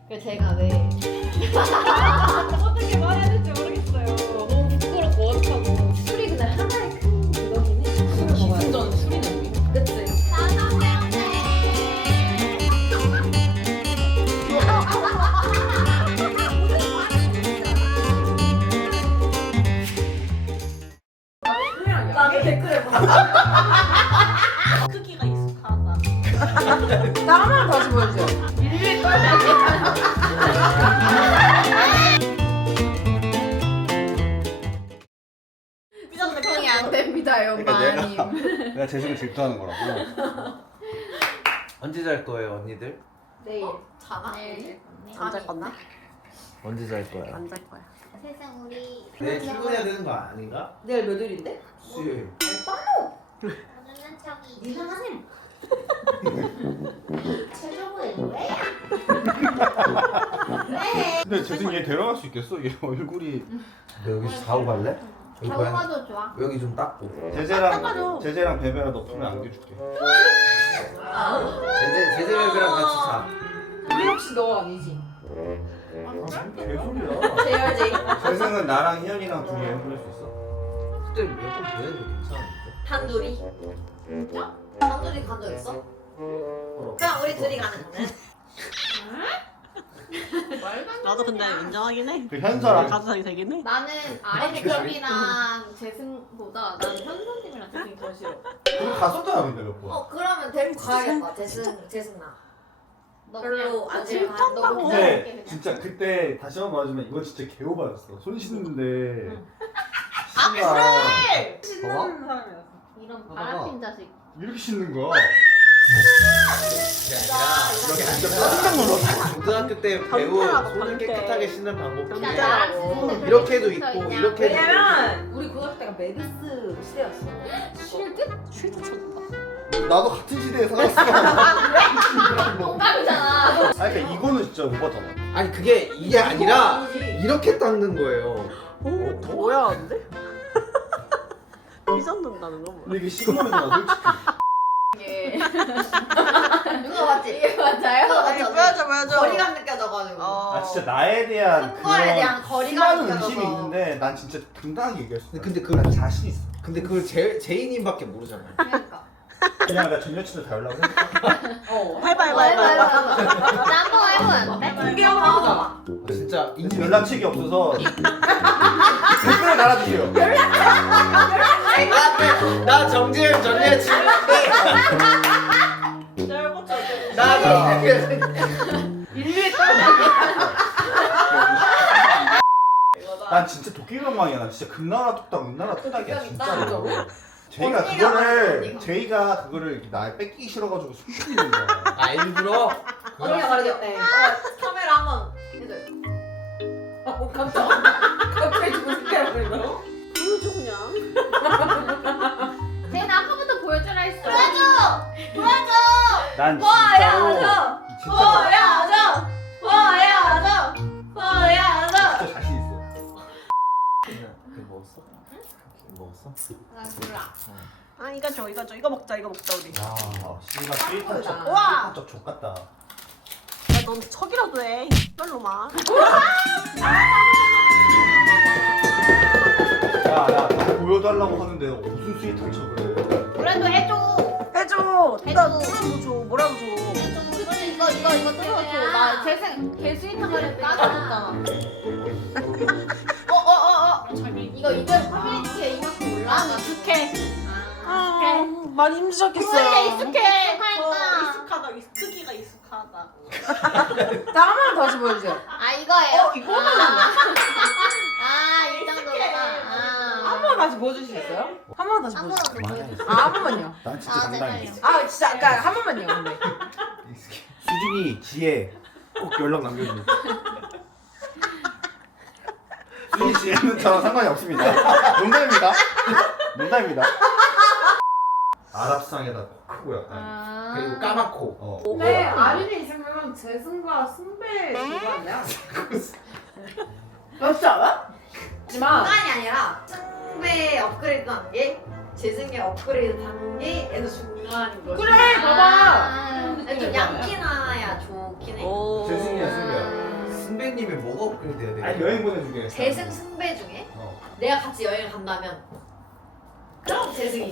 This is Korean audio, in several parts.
그래서 제가 왜 어떻게 말해야 될지 모르겠어요. 너무 부끄럽고 어떡하고 술이 그날 하나의 큰 그거긴 해. 술을 먹어야 돼. 기승전 술이 냄비. 그치? 나도 댓글에 봐. 크기가 익숙하다. 나 하나 다시 보여주세요. 일일 떨려. 소통이 안 됩니다요, 그러니까 마님. 내가 재승을 질투하는 거라고. 언제 잘 거예요 언니들? 내일 자나? 내일 안 잘 건데? 언제 잘 거예요? 안 잘 거야. 세상 우리 내일 출근해야 되는 거 아닌가? 내일 몇 일인데? 수요일. 오늘은 저기 네가 하셈. 최저고에 왜? 근데 재승 얘 데려갈 수 있겠어? 얘 얼굴이. 너 여기서 자고 갈래? 여기 고양이- 경화도 좋아. 여기 좀 닦고. 제재랑 베베랑 너 품에 안겨줄게. 제재베베랑 같이 자. 우리 혹시 너 아니지? 개소리야. JRJ. 재승은 나랑 희연이랑 둘이 애 보낼 수 있어. 그때 몇번 보내도 괜찮은데. 단둘이? 진짜? 단둘이 간 적 있어? 그냥 우리 둘이 가는 거네? 나도 근데 인정하긴 해. 그 현서랑 가사이 되긴 해. 나는 아레님이랑 재승보다 나는 현선님이랑 재승이 더 싫어. 그거 갔었잖아 근데 몇 번. 그러면 데리고 가야겠다. 재승 나. 너 별로 안 진짜 가. 너 근데 그냥 진짜 그때 다시 한 번 말하지만 이거 진짜 개오바였어. 손 씻는데. 아, 그래! 씻는 사람이었어. 이런 바람핀 자식. 이렇게 씻는 거야. 그게 아니라 고등학교 때 배운 변태라고, 손을 변태. 깨끗하게 씻는 방법 중에 그냥 나랑 씻는데 그렇게 이렇게도 씻어, 있고 그냥. 이렇게도 있고. 왜냐면 우리 고등학교 때가 메르스 시대였어. 쉴드? 쉴드 쳤다. 나도 같은 시대에 살았어. 동갑이잖아. 아니 그러니까 이거는 진짜 오바잖아. 아니 그게 이게 아니라 아니지. 이렇게 닦는 거예요. 오, 뭐야 근데? 삐졌는다는 건 뭐야? 근데 이게 시그널이잖아 솔직히. 이게 누가 봤지? 이게 맞아요? 보여줘. 거리감 느껴져가지고. 아 진짜 나에 대한 큰 거에 대한 그런 거리감이 심한 느껴져서. 의심이 있는데 난 진짜 당당하게 얘기했어. 근데 난 자신 있어. 근데 그걸 제이님밖에 모르잖아요. 그러니까. 그냥 내가 전 여친들 다 연락을 했어. 해봐. 나한번 해보면 안 돼? 공개 한번 하자. 아, 진짜 지금 연락책이 없어서 댓글을 달아주세요. 나 정재현 전 여친. 나 정재현. 일일이 떨려. 난 진짜 도끼강망이야. 난 진짜 금나라 뚝딱 은나라 뚝딱이야 진짜로. 제이가 언니가 말해, 그거를 언니가. 제이가 그거를 나 뺏기기 싫어가지고 숨기는 거야. 아 일부러? 언니가 말해줬대. 카메라 한번 해줘. 깜짝. 갑자기 무슨 게 보인다고? 보여줘 그냥. 제가 아까부터 보여주라 했어. 보여줘. 난 보여줘. 진짜로 보여줘. 진짜 자신 있어. 그거 먹었어? 먹었어? 나 몰라. 아 이거 줘. 이거 먹자 우리. 야, 씨발 스윗한 척. 우와. 스윗한 척 족같다. 넌 척이라도 해. 별로만. 야, 나 보여달라고 하는데 무슨 스윗한 척을 해. 그래도 해줘. 해줘. 나 뭐라도 줘. 뭐라도 줘. 그치 이거 뜯어줘. 나 재생 개스윗한 거를 까줘줬잖아. 이거 이대로 커뮤니티에 이만큼 올라. 익숙해. 아, 많이 힘드셨겠어요. 그래 익숙해. 익숙하다. 크기가 익숙하다. 나 하나 다시 보여주세요. 아 이거예요? 이거는 이 정도구나. 한 번 다시 보여줄 수 있어요? 한 번 다시 한 보여주세요. 번만 더 보여줘. 아, 한 번만요. 난 진짜 아, 장난이야. 제발요. 아, 진짜 아까 한 번만요. 근데. 수진이, 지혜 꼭 연락 남겨주세요. 수진이, 지혜는 저랑 상관이 없습니다. 농담입니다. 농담입니다. 아랍상에다 크고 약간. 그리고 까맣고. 네, 아린이 있으면 재승과 승배 그거 아니야? 맞지 않아? 하지만 중간이 아니라 승배 업그레이드 단계, 재승의 업그레이드 단계에서 중간인 거지. 그래, 봐봐. 좀 양키나야 좋긴 해. 오. 재승이야, 승배야. 선배님이 뭐가 업그레이드 돼야 돼? 아니 여행 보내주게. 재승 승배 중에 어. 내가 같이 여행을 간다면 그럼 재승이지.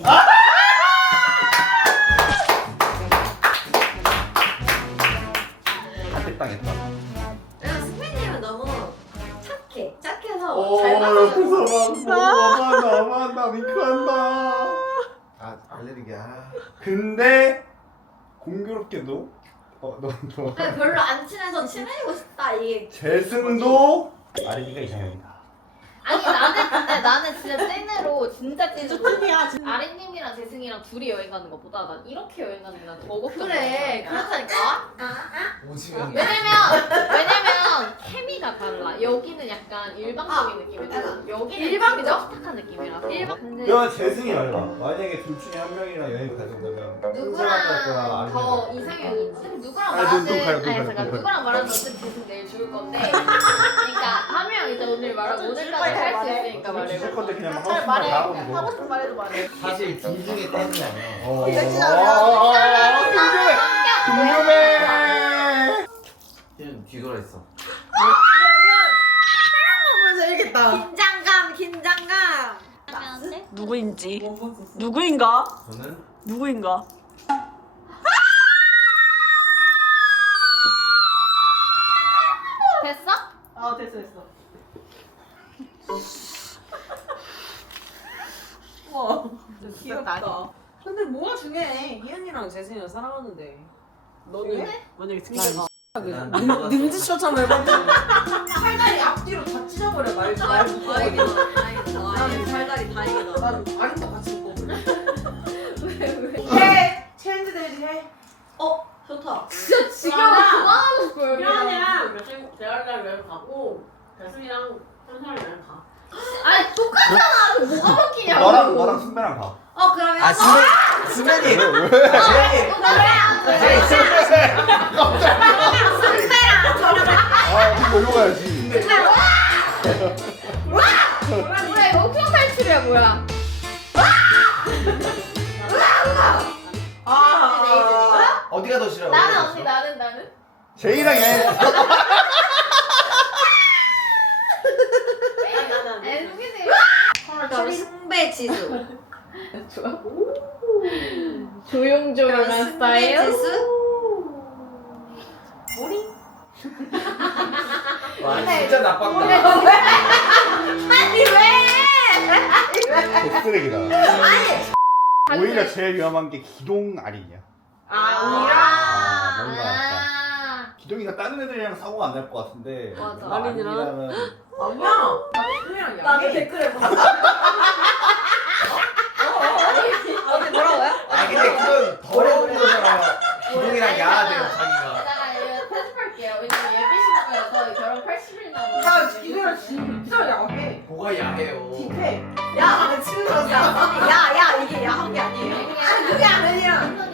당했다. 왜냐면 승배님은 너무 착해서 오 잘 맞아서 옆에서 막 나만 나 윙크한다. 아 알레르기야. 근데 공교롭게도 너 근데 별로 안 친해서 친해지고 싶다 이게. 재승도 아린이가 이상형이다. 아니 나는 진짜 찐으로 진짜 찐으로 찐이야 진. 아린님이랑 재승이랑 둘이 여행 가는 것보다 난 이렇게 여행 가는 게 난 더 걱정. 그래 그렇다니까. 오지면. 왜냐면 케미가 달라. 여기는 약간 일방적인 느낌이고 여기는 일방적? 착한 느낌이라서. 근데 그러면 재승이 말해봐. 만약에 둘 중에 한 명이랑 여행 가정다면 누구랑 더 이상형인지 누구랑 아니, 말하든 눈 가려, 아니 잠깐 눈 누구랑 말하든 어차피 재승 내일 죽을 건데 그러니까 한 명 이제 오늘 말하고 오늘까지 할 수 있으니까 말해. 주실 건데 그냥 하고 잘 싶은 말 말해. 다 하고 하고 뭐. 싶은 말해도 말해. 사실 둘 중에 땡이잖아요. 궁금해. 얘는 뒤돌아 있어. 긴장감. 누구인지. 누구인가? 저는 누구인가? 됐어? 아 됐어. 와 귀엽다. 근데 뭐가 중요해? 희연이랑 재승이랑 사랑하는데. 너는 만약에 승리가 난 능지처럼 해봤는데 팔다리 앞뒤로 다 찢어버려 말 다행이다. 나는 살다리 다행이다. 난 아직도 같이 입고. 해. 체인지 되지 해. 좋다. 진짜 지겨워 그만하고 싶어요. 희연이랑 대화랑 여행 가고 재승이랑 현상이랑 여행 가. 아니 똑같잖아. 그 뭐가 바뀌냐고. 너랑 승배랑 가. 그러면 아 승배님. 아 이거 가야지. 뭐야 이거 옥상 탈출이야 뭐야. 어디가 더 싫어? 나는 언니 나는. 제이랑 해. 아니 승민이. 그럼 승배 지수. 좋아. 조용조용한 승배 스타일. 지수. 와 진짜 나빴다. 독쓰레기다. 오히려 제일 위험한 게 기동 아린이야. 아 뭔가 약간. 기동이가 다른 애들이랑 사고가 안 날 것 같은데. 맞아. 아린이랑은 아니야. 나 재승이랑 나도 야해. 댓글에 봐. 어디 뭐라고요? 아 근데 그건 더러운 거잖아. 기동이랑 야하대요 자기가. 내가 이거 편집할게요. 왜냐면 예비 신부여서 결혼 80일 남은. 나 이거랑 진짜 야해. 뭐가 야해요? 딥해. 야, 치는 거 야, 이게 야한 게 아니에요. 그게 아니야. 완전히